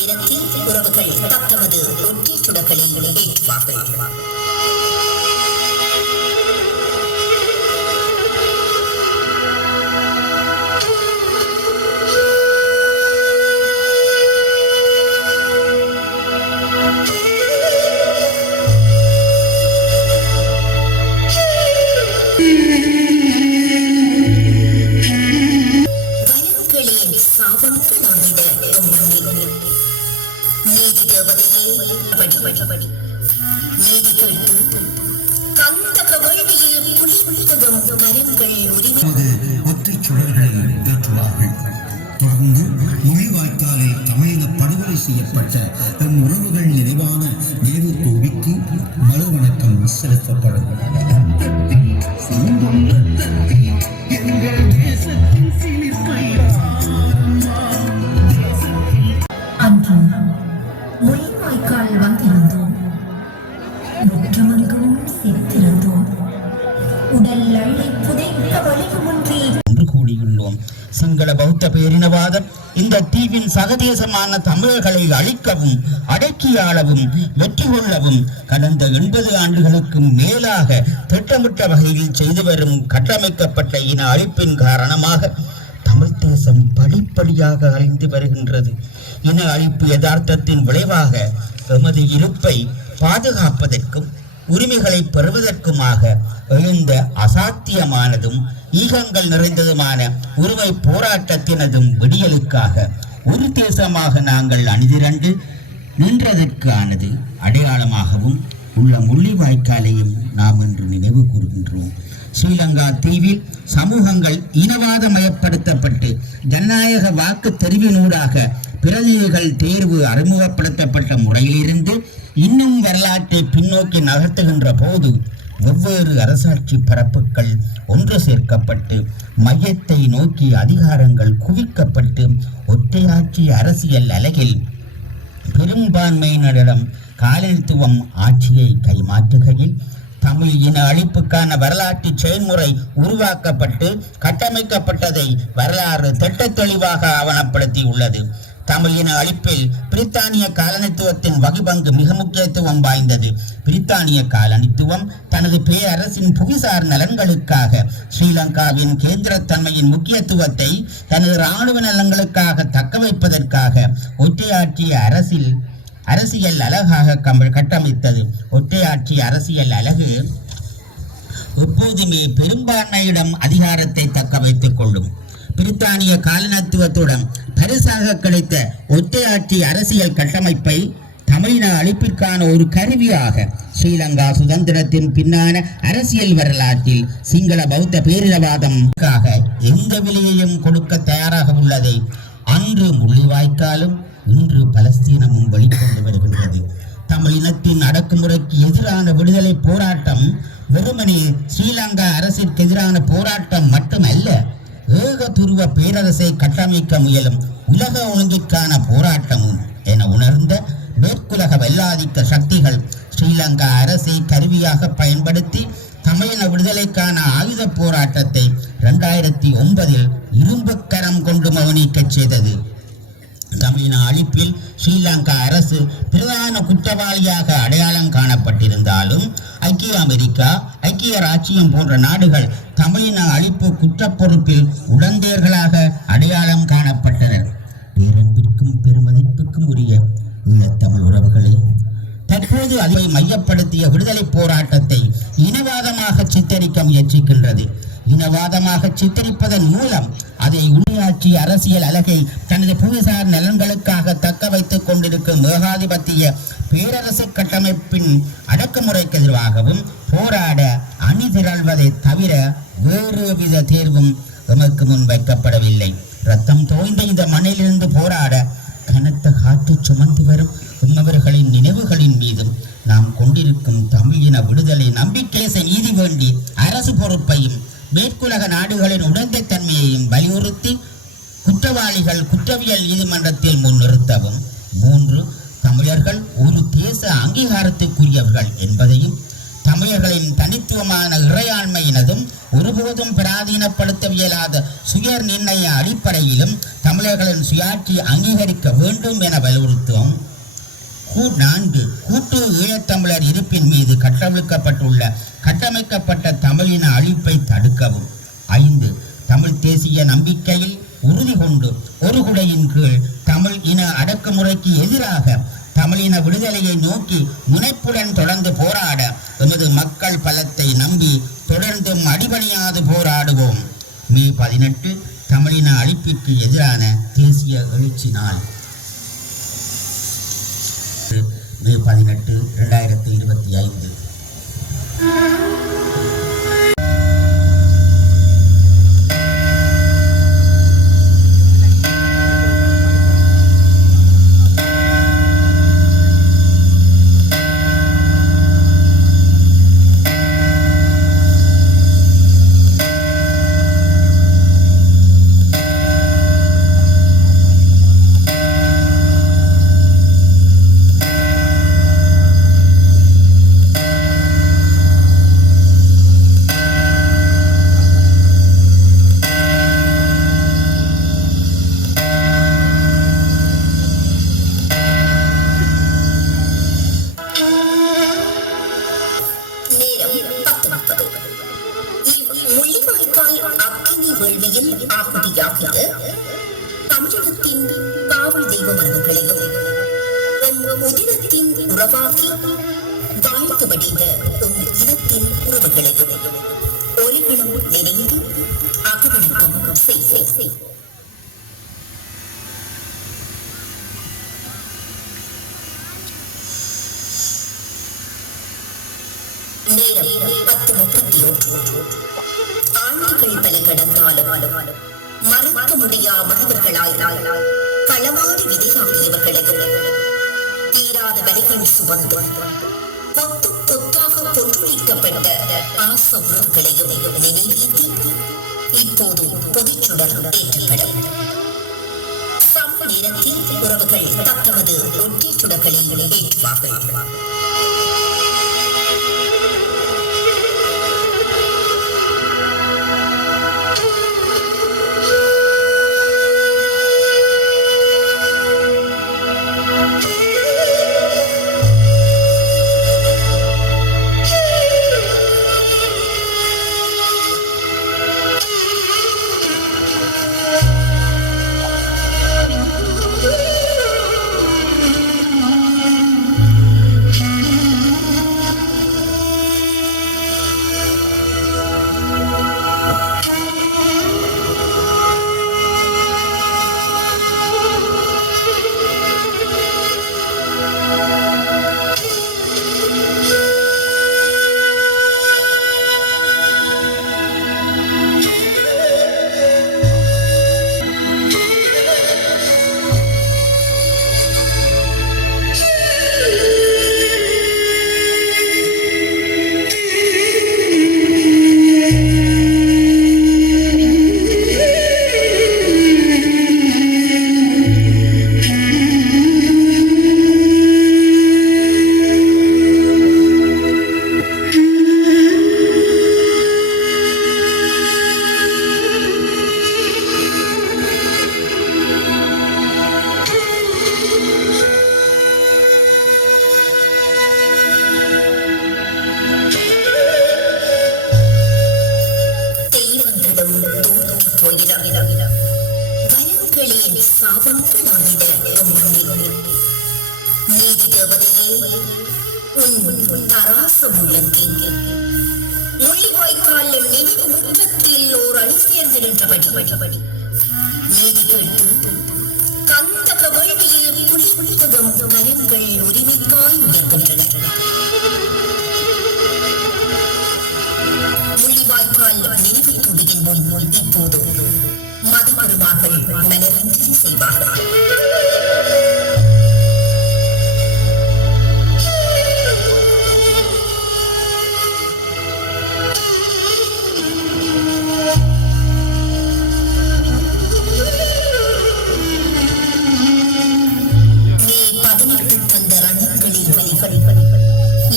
நேரத்தில் உறவுகள் தமது ஒற்றை சுடர்களை ஏற்றுவார்கள். ஒற்றை சுடர்களை ஏற்றுவார்கள். தொடர்ந்து மொழிவாய்க்காலில் தமிழின படுகொலை செய்யப்பட்ட எம் உறவுகள் நிறைவான நினைவு கோவிக்கு மறுவணக்கம் செலுத்தப்படும். அன்றும் மொழிவாய்க்கால் வந்திருந்தோம், முற்றமங்கும் சிரித்திருந்தோம், உடல் அள்ளி புதைக்க வழியுமின்றி ஒன்று கூடியுள்ளோம். சிங்கள பௌத்த பேரினவாதம் இந்த தீவின் சகதேசமான தமிழர்களை அழிக்கவும் அடக்கியாளவும் வெற்றி கொள்ளவும் கடந்த 80 ஆண்டுகளுக்கு மேலாக திட்டமிட்ட வகையில் செய்து வரும் கட்டமைக்கப்பட்ட இன அழிப்பின் காரணமாக தமிழ் தேசம் படிப்படியாக அழிந்து வருகின்றது. இன அழிப்பு யதார்த்தத்தின் விளைவாக எமது இருப்பை பாதுகாப்பதற்கும் உரிமைகளை பெறுவதற்குமாக எழுந்த அசாத்தியமானதும் ஈகங்கள் நிறைந்ததுமான உரிமை போராட்டத்தினதும் விடியலுக்காக ஒரு தேசமாக நாங்கள் அணிதிரண்டு நின்றதற்கானது அடையாளமாகவும் உள்ள முள்ளிவாய்க்காலையும் நாம் இன்று நினைவு கூறுகின்றோம். ஸ்ரீலங்கா தீவில் சமூகங்கள் இனவாதமயப்படுத்தப்பட்டு ஜனநாயக வாக்கு தெரிவினூடாக பிரதிநிதிகள் தேர்வு அறிமுகப்படுத்தப்பட்ட முறையிலிருந்து இன்னும் வரலாற்றை பின்னோக்கி நகர்த்துகின்ற போது வெவ்வேறு அரசாட்சி பரப்புகள் ஒன்று சேர்க்கப்பட்டு மையத்தை நோக்கி அதிகாரங்கள் குவிக்கப்பட்டு ஒற்றையாட்சி அரசியல் அலகில் பெரும்பான்மையினரிடம் காலனித்துவம் ஆட்சியை கைமாற்றுகையில் தமிழ் இன அழிப்புக்கான வரலாற்று செயல்முறை உருவாக்கப்பட்டு கட்டமைக்கப்பட்டதை வரலாறு திட்ட தெளிவாக ஆவணப்படுத்தி உள்ளது. தமிழ் இன அழிப்பில் பிரித்தானிய காலனித்துவத்தின் வகிபங்கு மிக முக்கியத்துவம் வாய்ந்தது. பிரித்தானிய காலனித்துவம் தனது பேரரசின் புவிசார் நலன்களுக்காக ஸ்ரீலங்காவின் கேந்திரத்தன்மையின் முக்கியத்துவத்தை தனது இராணுவ நலன்களுக்காக தக்க வைப்பதற்காக ஒற்றையாட்சி அரசியல் அலகாக கட்டமைத்தது. ஒற்றையாட்சி அரசியல் அலகு எப்போதுமே பெரும்பான்மையிடம் அதிகாரத்தை தக்க வைத்துக் கொள்ளும். பிரித்தானிய காலனித்துவத்துடன் பரிசாக கிடைத்த ஒற்றையாட்சி அரசியல் கட்டமைப்பை தமிழின அழிப்பிற்கான ஒரு கருவியாக ஸ்ரீலங்கா சுதந்திரத்தின் பின்னான அரசியல் வரலாற்றில் சிங்கள பௌத்த பேரினவாதம்காக எந்த விலையையும் கொடுக்க தயாராக உள்ளதை அன்று முள்ளிவாய்க்காலும் இன்று பலஸ்தீனமும் வெளிக்கொண்டு வருகின்றது. தமிழினத்தின் அடக்குமுறைக்கு எதிரான விடுதலை போராட்டம் வெறுமனே ஸ்ரீலங்கா அரசிற்கு எதிரான போராட்டம் மட்டுமல்ல, ஏக துருவ பேரரசை கட்டமைக்க முயலும் உலக ஒழுங்கிற்கான போராட்டமும் என உணர்ந்த மேற்குலக வெள்ளாதிக்க சக்திகள் ஸ்ரீலங்கா அரசை கருவியாக பயன்படுத்தி தமிழின விடுதலைக்கான ஆயுத போராட்டத்தை 2009 இரும்பு கரம் கொண்டு மௌனிக்கச் செய்தது. தமிழின அழிப்பில் ஸ்ரீலங்கா அரசு பிரதான குற்றவாளியாக அடையாளம் காணப்பட்டிருந்தாலும் ஐக்கிய அமெரிக்கா, ஐக்கிய ராச்சியம் போன்ற நாடுகள் தமிழின அழிப்பு குற்றப்பொறுப்பில் உடந்தையர்களாக அடையாளம் காணப்பட்டனர். பேரன்பிற்கும் பெருமதிப்புக்கும் உரிய ஈழத்தமிழ் உறவுகளே, தற்போது அதை மையப்படுத்திய விடுதலை போராட்டத்தை இனவாதமாக சித்தரிக்க முயற்சிக்கின்றது. இனவாதமாக சித்தரிப்பதன் மூலம் அதை உள்ளாட்சி அரசியல் அலகை தனது புவிசார் நலன்களுக்காக தக்க வைத்துக் கொண்டிருக்கும் ஏகாதிபத்திய பேரரசு கட்டமைப்பின் அடக்குமுறைக்கு எதிராகவும் போராட அணிதிரள்வதை தவிர வேறு வித தேர்வும் எமக்கு முன் வைக்கப்படவில்லை. ரத்தம் தோய்ந்த இந்த மண்ணிலிருந்து போராட கனத்த காற்று சுமந்து வரும் உம்மவர்களின் நினைவுகளின் மீதும் நாம் கொண்டிருக்கும் தமிழின விடுதலை நம்பிக்கை நீதி வேண்டி அரசு பொறுப்பையும் மேற்குலக நாடுகளின் உடந்தை தன்மையையும் வலியுறுத்தி குற்றவாளிகள் குற்றவியல் நீதிமன்றத்தில் முன்னிறுத்தவும், 3 தமிழர்கள் ஒரு தேச அங்கீகாரத்துக்குரியவர்கள் என்பதையும் தமிழர்களின் தனித்துவமான இறையாண்மையினதும் ஒருபோதும் பிராதீனப்படுத்தவியலாத சுய நிர்ணய அடிப்படையிலும் தமிழர்களின் சுயாட்சி அங்கீகரிக்க வேண்டும் என வலியுறுத்தும். 4 கூட்டு ஈழத்தமிழர் இருப்பின் மீது கட்டமைக்கப்பட்ட தமிழின அழிப்பை தடுக்கவும். 5 தமிழ் தேசிய நம்பிக்கையில் உறுதி கொண்டு ஒரு குடையின் கீழ் தமிழ் இன அடக்குமுறைக்கு எதிராக தமிழின விடுதலையை நோக்கி முனைப்புடன் தொடர்ந்து போராட எமது மக்கள் பலத்தை நம்பி தொடர்ந்தும் அடிபணியாது போராடுவோம். மே 18 தமிழின அழிப்பிற்கு எதிரான தேசிய எழுச்சி நாள். மே 18 2025. தமிழகத்தின் காவல் தெய்வ மரபுகளையும் உதிரத்தின் உறவாகி வாழ்த்து வடிந்த இனத்தின் உறவுகளையும் ஒருங்கிலும் நினைந்து அகவணிக்கும் செய். நேரம் 10:31. ஆண்டுகள் பல கடந்தாலும் மறக்க முடியா மனிதர்களாய் களவாடி விதையாகியவர்களையும் தீராத வலிகள் சுமந்து கொத்து கொத்தாக பொன்றுளிக்கப்பட்ட பாச உறவுகளையும் நினைவேற்றி இப்போது பொதுச்சுடர் ஏற்றப்படும். சம நேரத்தில் உறவுகள் தத்தமது ஒற்றை சுடர்களில் ஏற்றுவார்கள்.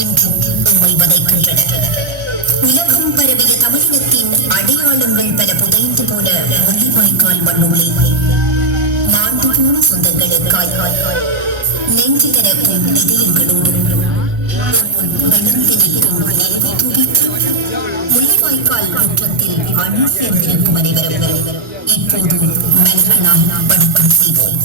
இன்றும் உம்மை வதைக்கின்றன. அடையாளங்கள் பல புதைந்து போன முள்ளிவாய்க்கால் மண்ணுள்ளே மாண்டு போன சொந்தங்களுக்காய் நெஞ்சு திறக்கும் இதயங்களோடு முள்ளிவாய்க்கால் குற்றத்தில் அணு சேர்ந்திருக்கும் அனைவரும் இப்போது மனிதனாக நாம் படுப்பம் செய்வோம்.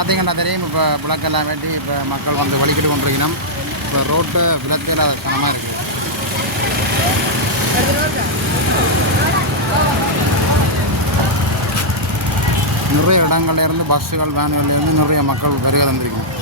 பார்த்தீங்கன்னா தெரியும் இப்போ விளக்கெல்லாம் வெட்டி இப்போ மக்கள் வந்து வலிக்கிட்டு கொண்டிருக்கணும். இப்போ ரோட்டு விளக்கில் தனமாக இருக்குது. நிறைய இடங்கள்லேருந்து பஸ்ஸுகள் வேன்கள்லேருந்து நிறைய மக்கள் பெரிய தந்திருக்கணும்.